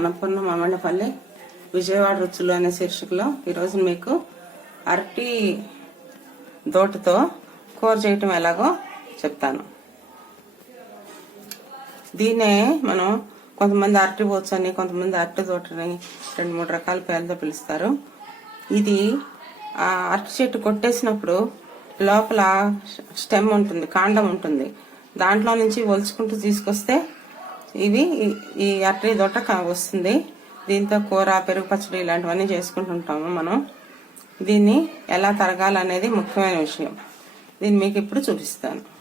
అన్నపూర్ణ మామిళ్ళపల్లి విజయవాడ రుచులు అనే శీర్షికలో ఈరోజు మీకు అరటి దోటతో కూర చేయటం ఎలాగో చెప్తాను. దీన్నే మనం కొంతమంది అరటి పోచని అని కొంతమంది అరటి తోటని రెండు మూడు రకాల పేర్లతో పిలుస్తారు. ఇది ఆ అరటి చెట్టు కొట్టేసినప్పుడు లోపల స్టెమ్ ఉంటుంది కాండం ఉంటుంది. దాంట్లో నుంచి ఒలుచుకుంటూ తీసుకొస్తే ఇవి ఈ- అట్రీ అరటి దొట్ట వస్తుంది. దీంతో కూర పెరుగు పచ్చడి ఇలాంటివన్నీ చేసుకుంటుంటాము మనం. దీన్ని ఎలా తరగాలనేది ముఖ్యమైన విషయం. దీన్ని మీకు ఇప్పుడు చూపిస్తాను.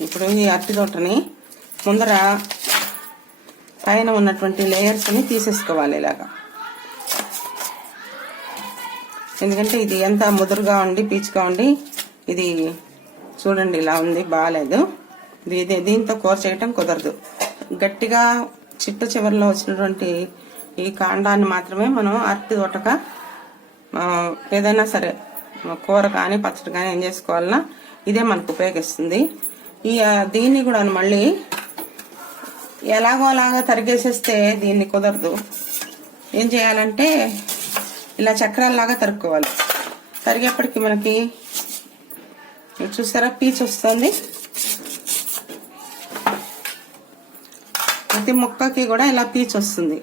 ఇప్పుడు ఈ అరటి దొట్టని ముందర పైన ఉన్నటువంటి లేయర్స్ని తీసేసుకోవాలి ఇలాగా. ఎందుకంటే ఇది ఎంత ముదురుగా ఉండి పీచుగా ఉండి ఇది చూడండి ఇలా ఉంది బాగాలేదు. ఇది దీంతో కూర చేయటం కుదరదు. గట్టిగా చిట్ట చివరిలో వచ్చినటువంటి ఈ కాండాన్ని మాత్రమే మనం అరటి తోటక ఏదైనా సరే కూర కానీ పచ్చడి కానీ ఏం చేసుకోవాలన్నా ఇదే మనకు ఉపయోగిస్తుంది. ఈ దీన్ని కూడా మళ్ళీ ఎలాగో అలాగా తరిగేసేస్తే దీన్ని కుదరదు. ఏం చేయాలంటే ఇలా చక్రాల్లాగా తరుక్కోవాలి. తరిగేప్పటికి మనకి చూసారా? పీచ్ వస్తుంది. ప్రతి ముక్కకి కూడా ఇలా పీచ్ వస్తుంది.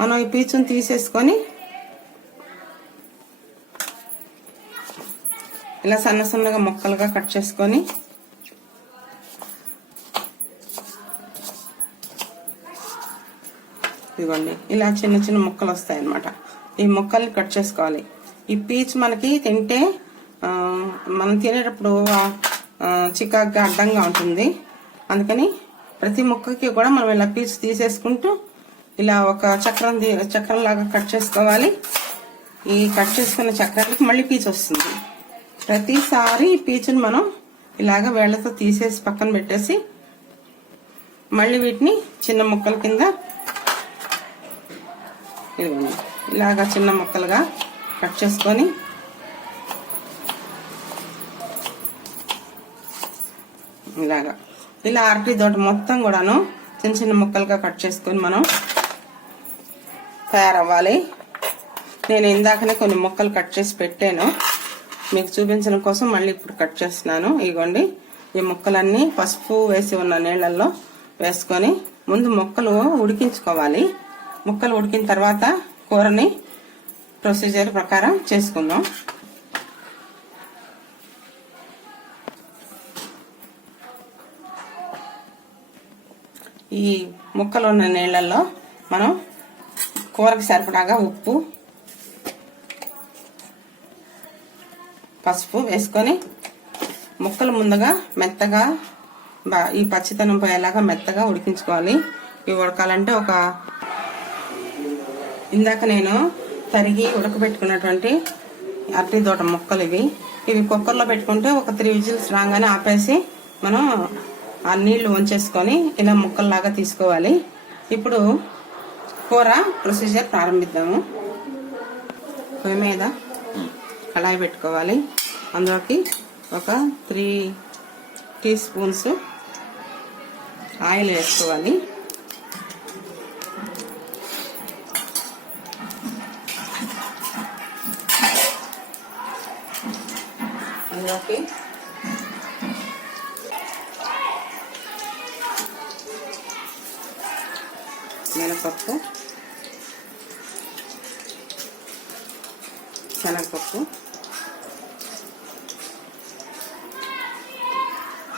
మనం ఈ పీచుని తీసేసుకొని ఇలా సన్న సన్నగా ముక్కలుగా కట్ చేసుకొని ఇదిగోండి ఇలా చిన్న చిన్న ముక్కలు వస్తాయి అన్నమాట ఈ ముక్కల్ని కట్ చేసుకోవాలి. ఈ పీచ్ మనకి తింటే మనం తినేటప్పుడు చికాగ్గా అడ్డంగా ఉంటుంది. అందుకని ప్రతి ముక్కకి కూడా మనం ఇలా పీచ్ తీసేసుకుంటూ ఇలా ఒక చక్రం చక్రం లాగా కట్ చేసుకోవాలి. ఈ కట్ చేసుకున్న చక్రానికి మళ్ళీ పీచ్ వస్తుంది. ప్రతిసారి ఈ పీచుని మనం ఇలాగ వేళ్ళతో తీసేసి పక్కన పెట్టేసి మళ్ళీ వీటిని చిన్న ముక్కల కింద ఇవ్వండి. ఇలాగా చిన్న ముక్కలుగా కట్ చేసుకొని ఇలాగా. ఇలా అరటి తోట మొత్తం కూడాను చిన్న చిన్న ముక్కలుగా కట్ చేసుకొని మనం తయారవ్వాలి. నేను ఇందాకనే కొన్ని ముక్కలు కట్ చేసి పెట్టాను. మీకు చూపించడం కోసం మళ్ళీ ఇప్పుడు కట్ చేస్తున్నాను. ఇగోండి ఈ ముక్కలన్నీ పసుపు వేసి ఉన్న నీళ్ళల్లో వేసుకొని ముందు ముక్కలు ఉడికించుకోవాలి. ముక్కలు ఉడికిన తర్వాత కూరని ప్రొసీజర్ ప్రకారం చేసుకుందాం. ఈ ముక్కలు ఉన్న నీళ్ళల్లో మనం కూరకి సరిపడాగా ఉప్పు పసుపు వేసుకొని ముక్కలు ముందుగా మెత్తగా బా ఈ పచ్చితనం పోయేలాగా మెత్తగా ఉడికించుకోవాలి. ఇవి ఉడకాలంటే ఒక ఇందాక నేను తరిగి ఉడకబెట్టుకున్నటువంటి అరటి తోట ముక్కలు ఇవి. ఇవి కుక్కర్లో పెట్టుకుంటే ఒక త్రీ విజిల్స్ రాగానే ఆపేసి మనం ఆ నీళ్ళు వంచేసుకొని ఇలా ముక్కల్లాగా తీసుకోవాలి. ఇప్పుడు కూర ప్రొసీజర్ ప్రారంభిద్దాము. పొయ్యి మీద కళాయి పెట్టుకోవాలి. అందులోకి ఒక త్రీ టీ స్పూన్స్ ఆయిల్ వేసుకోవాలి. అందులోకి మినపప్పు. శనగపప్పు.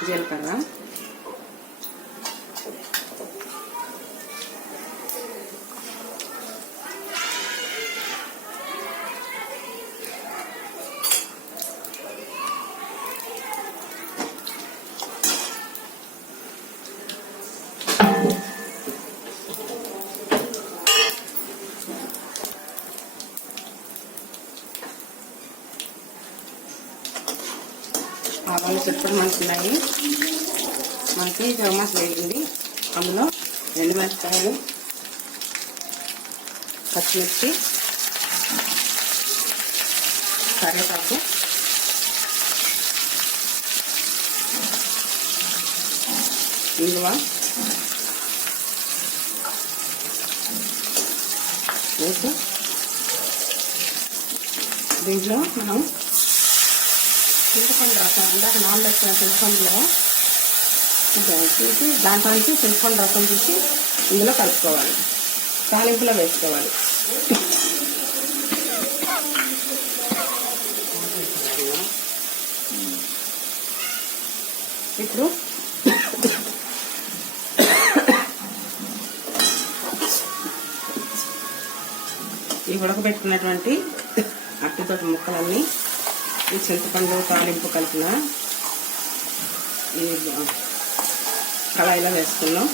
జీలకర్ర. ఆవాలు చెప్పుడు మనకున్నాయి మనకి చౌమాస్ వేగింది అందులో రెండు మిరపకాయలు పచ్చిమిర్చి కరివేపాకు ఇంగువ వేసి దీంట్లో మనం చింతపండు రసం ఇందాక నానబెట్టిన చింతపండులో ఇది తీసి దాంట్లో నుంచి చింతపండు రసం తీసి ఇందులో కలుపుకోవాలి. తాలింపులో వేసుకోవాలి. ఇప్పుడు ఈ ఉడకబెట్టుకున్నటువంటి అట్టితోటి ముక్కలన్నీ ఈ చింతపండు తాలింపు కలిపిన ఈ కళాయిలో వేసుకున్నాం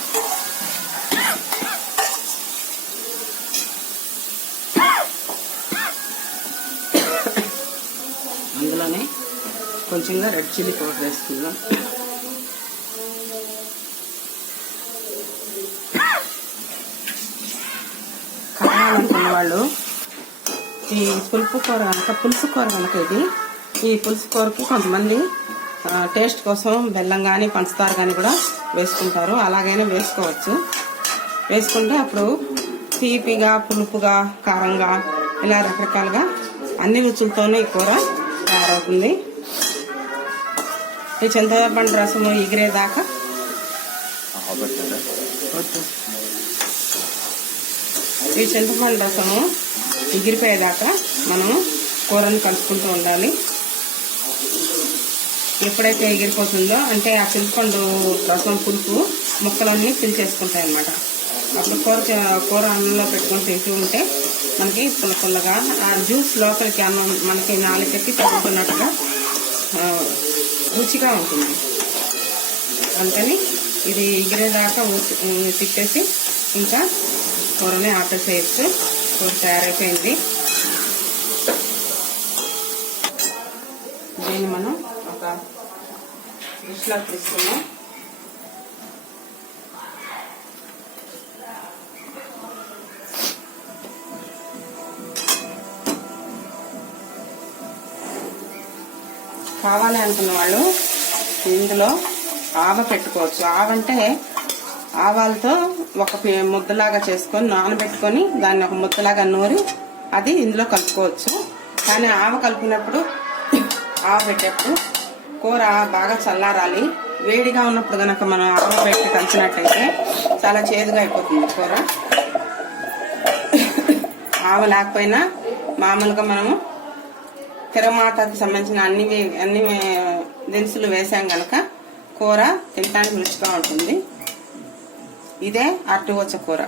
అందులోనే కొంచెంగా రెడ్ చిల్లీ పౌడర్ వేసుకుందాం. కావాలనుకున్న వాళ్ళు ఈ పులుపు కూర కనుక పులుసు కూర కనుక ఇది ఈ పులుసు కొరకు కొంతమంది టేస్ట్ కోసం బెల్లం కానీ పంచదార కానీ కూడా వేసుకుంటారు. అలాగైనా వేసుకోవచ్చు. వేసుకుంటే అప్పుడు తీపిగా పులుపుగా కారంగా ఇలా రకరకాలుగా అన్ని రుచులతోనే ఈ కూర తయారవుతుంది. ఈ చింతపండు రసము ఎగిరేదాకా ఈ చింతపండు రసము ఎగిరిపోయేదాకా మనము కూరని కలుపుకుంటూ ఉండాలి. ఎప్పుడైతే ఎగిరిపోతుందో అంటే ఆ చింతపండు రసం పులుపు ముక్కలన్నీ పిలిచేసుకుంటాయి అన్నమాట అప్పుడు కూర కూర అన్నంలో పెట్టుకొని తింటూ ఉంటే మనకి పుల్ల పుల్లగా ఆ జ్యూస్ లోపలికి అన్నం మనకి నాలుగెక్కి తగ్గుతున్నట్టుగా రుచిగా ఉంటుంది. అందుకని ఇది ఎగిరేదాకా తిప్పేసి ఇంకా కూరని ఆపేసేయచ్చు. కూర తయారైపోయింది. దీన్ని మనం ఒక డిష్లో తీసుకున్నాం. కావాలి అనుకున్న వాళ్ళు ఇందులో ఆవ పెట్టుకోవచ్చు. ఆవంటే ఆవాలతో ఒక ముద్దలాగా చేసుకొని నానబెట్టుకొని దాన్ని ఒక ముద్దలాగా నూరి అది ఇందులో కలుపుకోవచ్చు. కానీ ఆవ కలిపినప్పుడు ఆవ పెట్టేప్పుడు కూర బాగా చల్లారాలి. వేడిగా ఉన్నప్పుడు కనుక మనం ఆవు పెట్టి కలిసినట్టయితే చాలా చేదుగా అయిపోతుంది కూర. ఆవ లేకపోయినా మామూలుగా మనము తిరమాతకు సంబంధించిన అన్ని అన్ని దినుసులు వేసాం కనుక కూర తినడానికి రుచిగా ఉంటుంది. ఇదే అట్టువచ్చ కూర.